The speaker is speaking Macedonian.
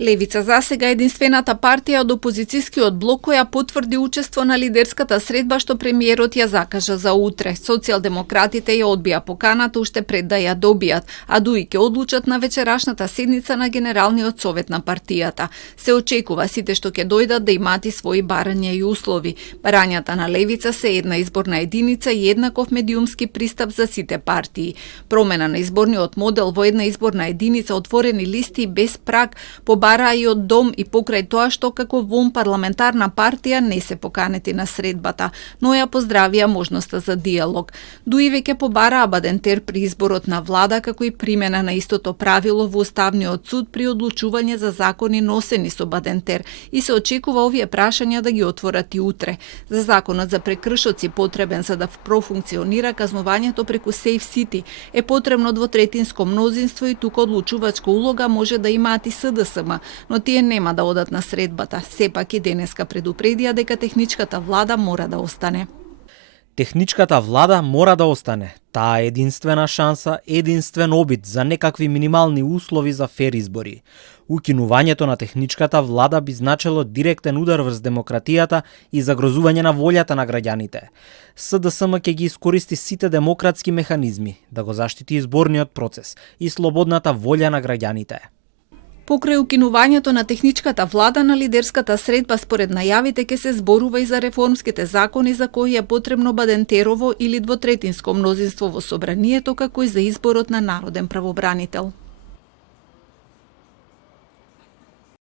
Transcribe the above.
Левица засега единствената партија од опозицијскиот блок која потврди учество на лидерската средба што премиерот ја закажа за утре. Социјалдемократите ја одбија поканата уште пред да ја добијат, а дуи ќе одлучат на вечерашната седница на Генералниот совет на партијата. Се очекува сите што ќе дојдат да имаат и своји барања и услови. Барањата на Левица се една изборна единица и еднаков медиумски пристап за сите партии. Промена на изборниот модел во една изборна единица, отворени листи без праг, побараа и од дом и покрај тоа што како вон парламентарна партија не се поканети на средбата, но ја поздравија можноста за диалог. Дуи веќе побараа бадентер при изборот на влада, како и примена на истото правило во Уставниот суд при одлучување за закони носени со бадентер и се очекува овие прашања да ги отворат и утре. За законот за прекршоци потребен за да профункционира казнувањето преку Safe City е потребно двотретинско мнозинство и тука одлучувачка улога може да имаат и СДСМ, но тие нема да одат на средбата. Сепак и денеска предупредија дека техничката влада мора да остане. Техничката влада мора да остане. Таа е единствена шанса, единствен обид за некакви минимални услови за фер избори. Укинувањето на техничката влада би значело директен удар врз демократијата и загрозување на волјата на граѓаните. СДСМ ќе ги искористи сите демократски механизми да го заштити изборниот процес и слободната волја на граѓаните. Покрај укинувањето на техничката влада на лидерската средба, според најавите ќе се зборува и за реформските закони за кои е потребно бадентерово или двотретинско мнозинство во собранието, како и за изборот на народен правобранител.